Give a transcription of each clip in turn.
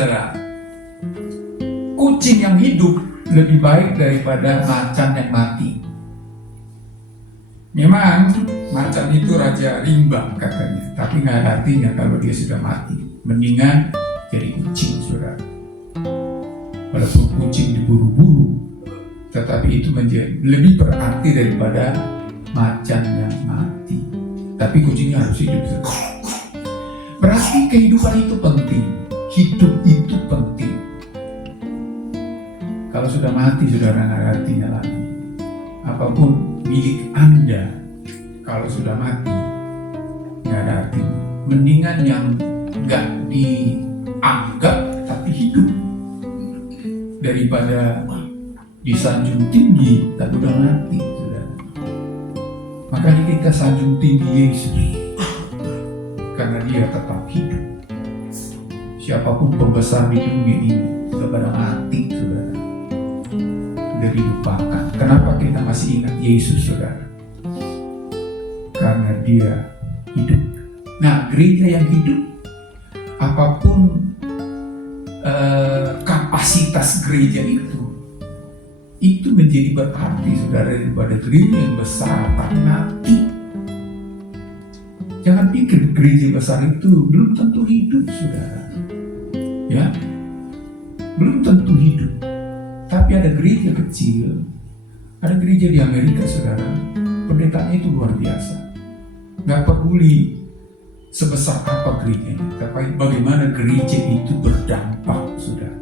saudara, kucing yang hidup lebih baik daripada macan yang mati. Memang macan itu raja rimba katanya, tapi nggak ada artinya kalau dia sudah mati. Mendingan jadi kucing, saudara. Walaupun kucing diburu-buru, tetapi itu menjadi lebih berarti daripada macan yang mati. Tapi kucingnya harus hidup, saudara. Berarti kehidupan itu penting, hidup itu penting. Kalau sudah mati, saudara, nggak ada artinya lagi. Apapun milik Anda, kalau sudah mati, nggak ada artinya. Mendingan yang nggak dianggap tapi hidup, daripada disanjung tinggi tapi udah mati, saudara. Makanya kita sanjung tinggi Yesus, karena dia tetap hidup. Siapapun pembesar di dunia ini sudah mati, saudara, sudah dilupakan. Kenapa kita masih ingat Yesus, saudara? Karena dia hidup. Nah, gereja yang hidup, apapun kapasitas gereja itu menjadi berarti, saudara, daripada gereja yang besar tapi mati. Jangan pikir gereja besar itu belum tentu hidup, saudara. Ya, belum tentu hidup. Tapi ada gereja kecil, ada gereja di Amerika, saudara, pendetanya itu luar biasa. Gak peduli sebesar apa gerejanya, tapi bagaimana gereja itu berdampak, saudara.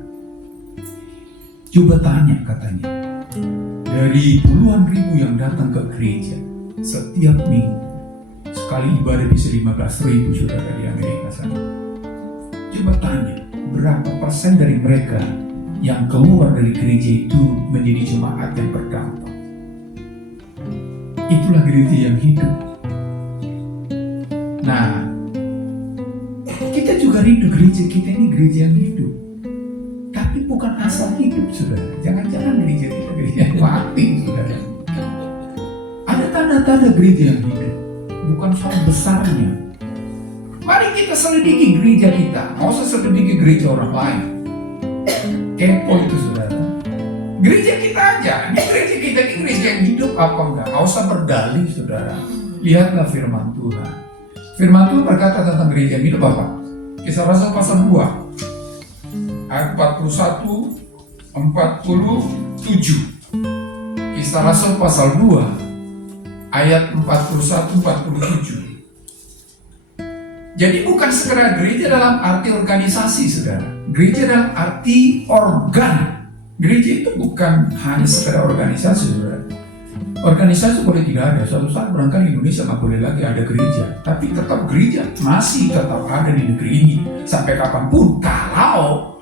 Coba tanya, katanya, dari puluhan ribu yang datang ke gereja setiap minggu, sekali ibadah bisa 15.000, saudara, di Amerika sana. Coba tanya, berapa persen dari mereka yang keluar dari gereja itu menjadi jemaat yang berdampak? Itulah gereja yang hidup. Nah, kita juga rindu gereja kita ini gereja yang hidup. Tapi bukan asal hidup, saudara. Jangan-jangan gereja kita gereja yang mati, saudara. Ada tanda-tanda gereja yang hidup, bukan soal besarnya. Mari kita selidiki gereja kita, nggak usah selidiki gereja orang lain. Kepo itu, saudara. Gereja kita aja, ini gereja kita, ini gereja yang hidup apa enggak? Nggak usah berdalih, saudara. Lihatlah firman Tuhan. Firman Tuhan berkata tentang gereja yang hidup apa? Kisah Rasul pasal 2 ayat 41, 47. Kisah Rasul pasal 2 ayat 41, 47. Jadi bukan sekedar gereja dalam arti organisasi, saudara. Gereja dalam arti organ. Gereja itu bukan hanya sekedar organisasi, saudara. Organisasi boleh tidak ada. Suatu saat barangkali Indonesia nggak boleh lagi ada gereja. Tapi tetap gereja masih tetap ada di negeri ini. Sampai kapanpun, kalau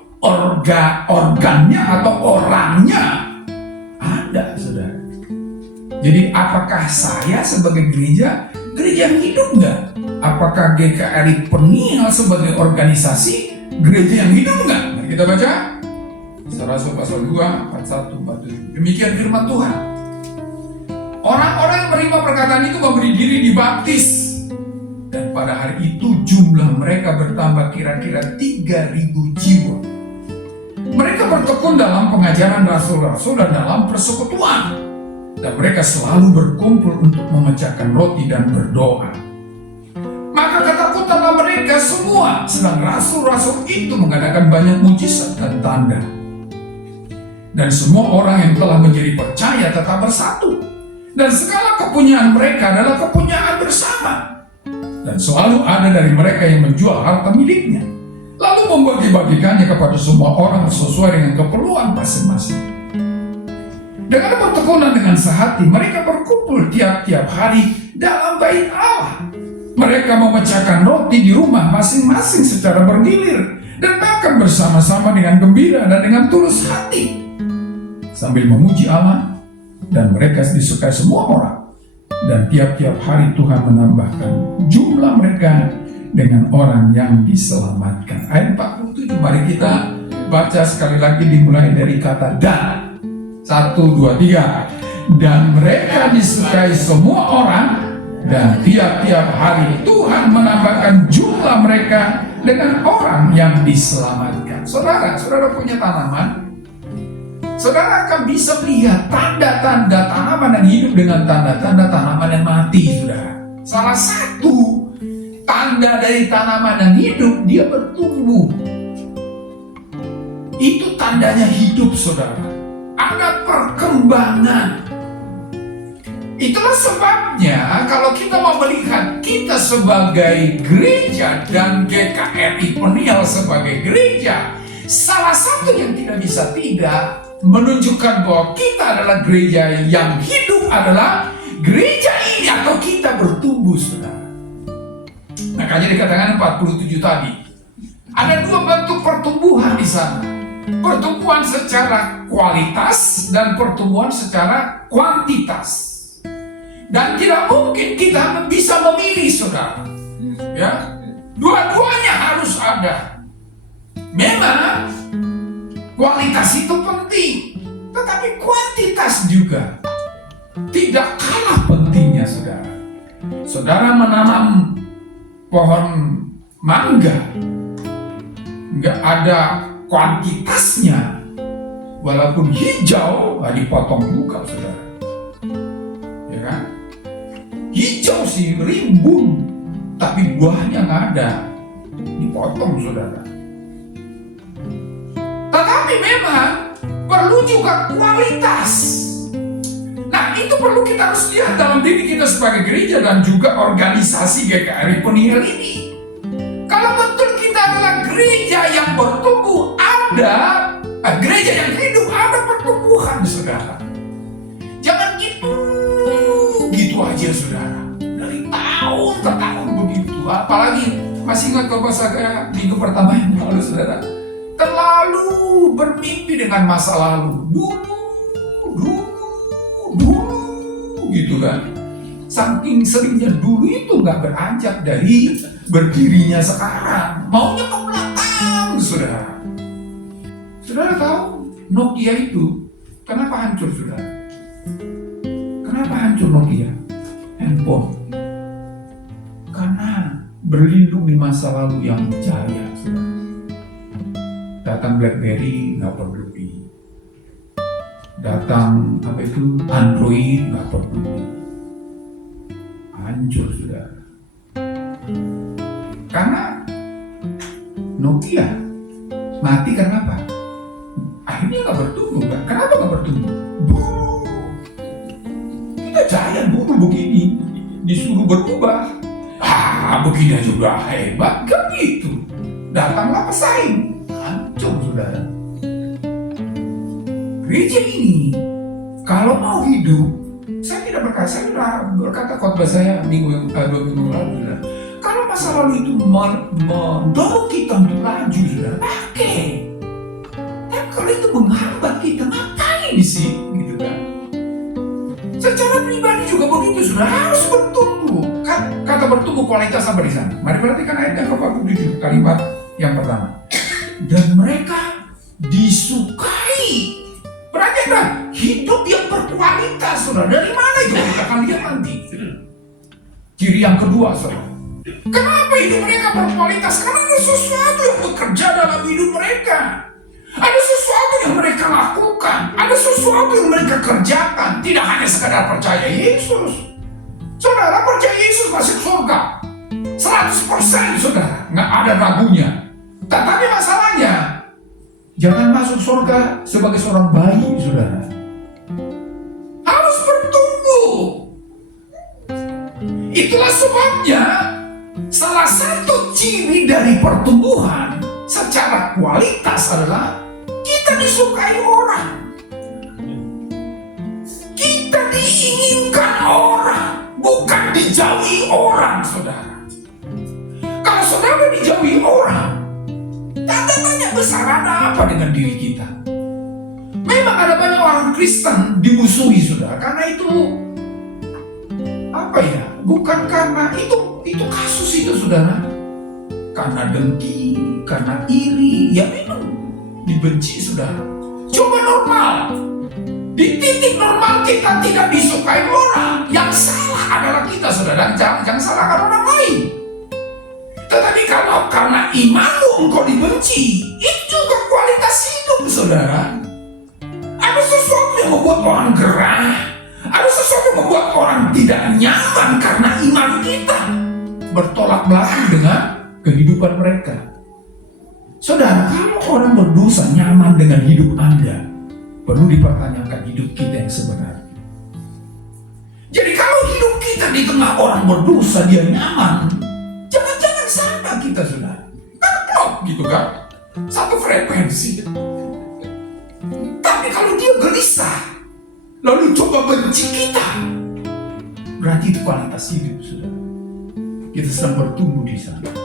organnya atau orangnya ada, saudara. Jadi apakah saya sebagai gereja yang hidup nggak? Apakah GKRI Penihal sebagai organisasi gereja yang hidup nggak? Mari kita baca Kisah Rasul pasal 2 41, 47. Demikian firman Tuhan. Orang-orang yang menerima perkataan itu memberi diri dibaptis, dan pada hari itu jumlah mereka bertambah kira-kira 3.000 jiwa. Mereka bertekun dalam pengajaran rasul-rasul dan dalam persekutuan, dan mereka selalu berkumpul untuk memecahkan roti dan berdoa. Maka ketakutanlah mereka semua, sedang rasul-rasul itu mengadakan banyak mujizat dan tanda. Dan semua orang yang telah menjadi percaya tetap bersatu, dan segala kepunyaan mereka adalah kepunyaan bersama. Dan selalu ada dari mereka yang menjual harta miliknya, lalu membagi-bagikannya kepada semua orang sesuai dengan keperluan masing-masing. Dengan pertekunan dengan sehati, mereka berkumpul tiap-tiap hari dalam bait Allah. Mereka memecahkan roti di rumah masing-masing secara bergilir, dan makan bersama-sama dengan gembira dan dengan tulus hati, sambil memuji Allah, dan mereka disukai semua orang. Dan tiap-tiap hari Tuhan menambahkan jumlah mereka dengan orang yang diselamatkan. Ayat 47, mari kita baca sekali lagi, dimulai dari kata dan. 1, 2, 3. Dan mereka disukai semua orang, dan tiap-tiap hari Tuhan menambahkan jumlah mereka dengan orang yang diselamatkan. Saudara punya tanaman, saudara akan bisa melihat tanda-tanda tanaman yang hidup dengan tanda-tanda tanaman yang mati, saudara. Salah satu tanda dari tanaman yang hidup, dia bertumbuh. Itu tandanya hidup, saudara. Ada perkembangan. Itulah sebabnya kalau kita mau melihat kita sebagai gereja dan GKRI Peniel sebagai gereja, salah satu yang tidak bisa tidak menunjukkan bahwa kita adalah gereja yang hidup adalah gereja ini atau kita bertumbuh, saudara. Makanya dikatakan 47 tadi. Ada dua bentuk pertumbuhan di sana. Pertumbuhan secara kualitas dan pertumbuhan secara kuantitas. Dan tidak mungkin kita bisa memilih, saudara. Ya, dua-duanya harus ada. Memang kualitas itu penting, tetapi kuantitas juga tidak kalah pentingnya, saudara. Saudara menanam pohon mangga, nggak ada kuantitasnya, walaupun hijau, dipotong juga, saudara. Ya kan? Hijau sih rimbun, tapi buahnya nggak ada, dipotong, saudara. Tetapi memang perlu juga kualitas. Nah, itu perlu kita harus lihat dalam diri kita sebagai gereja dan juga organisasi GKRI Peniel ini. Kalau betul kita adalah gereja yang bertumbuh, ada gereja yang hidup, ada pertumbuhan, saudara. Jangan gitu aja, saudara. Dari tahun ke tahun begitu. Apalagi masih ingat kalau saya minggu pertama yang lalu, saudara, terlalu bermimpi dengan masa lalu. Dulu gitu kan. Saking seringnya dulu itu nggak beranjak dari berdirinya sekarang. Maunya ke belakang, saudara. Saudara tahu Nokia itu kenapa hancur, saudara? Kenapa hancur Nokia? Handphone. Karena berlindung di masa lalu yang jaya, saudara. Datang BlackBerry nggak peduli. Datang Android nggak peduli. Hancur, saudara. Karena Nokia mati karena apa? Akhirnya nggak bertumbuh, kan? Kenapa nggak bertumbuh? Kita jaya dulu begini, disuruh berubah. Begini aja udah hebat, kan gitu. Datanglah pesaing, hancur, saudara. Gereja ini, kalau mau hidup, saya tidak berkata khotbah saya dua minggu lalu, saudara. Kalau masa lalu itu mendorong kita untuk maju, saudara, pakai. Tapi kalau itu menghambat kita, ngapain sih, gitu kan? Secara pribadi juga begitu, saudara, harus bertumbuh. Kata bertumbuh kualitas sampai di sana. Mari perhatikan ayat yang ke-47, kalimat yang pertama. Dan mereka disukai. Perhatikan, hidup yang berkualitas, saudara. Dari mana itu kita akan lihat nanti. Ciri yang kedua, saudara. Kenapa hidup mereka berkualitas? Karena ada sesuatu yang bekerja dalam hidup mereka. Ada sesuatu yang mereka lakukan. Ada sesuatu yang mereka kerjakan. Tidak hanya sekadar percaya Yesus. Saudara, percaya Yesus masuk surga 100%, saudara. Nggak ada ragunya. Tetapi masalahnya, jangan masuk surga sebagai seorang bayi, saudara. Harus bertumbuh. Itulah sebabnya salah satu ciri dari pertumbuhan secara kualitas adalah kita disukai orang. Kita diinginkan orang, bukan dijauhi orang, saudara. Kalau saudara dijauhi orang, tanda tanya besar ada apa dengan diri kita. Memang ada banyak orang Kristen dimusuhi, saudara, karena itu bukan karena itu kasus itu, saudara. Karena dengki, karena iri, ya memang dibenci, saudara. Coba normal. Di titik normal kita tidak disukai orang. Yang salah adalah kita, saudara. Jangan salahkan orang lain. Tetapi kalau karena imanmu engkau dibenci, itu juga saudara, ada sesuatu yang membuat orang gerah, ada sesuatu yang membuat orang tidak nyaman karena iman kita bertolak belakang dengan kehidupan mereka. Saudara, kalau orang berdosa nyaman dengan hidup Anda, perlu dipertanyakan hidup kita yang sebenarnya. Jadi kalau hidup kita di tengah orang berdosa dia nyaman, jangan-jangan sama kita, saudara. Kan klop gitu kan, satu frekuensi. Tapi kalau dia gelisah, lalu coba benci kita, berarti itu kualitas hidup, saudara. Kita sedang bertumbuh di sana.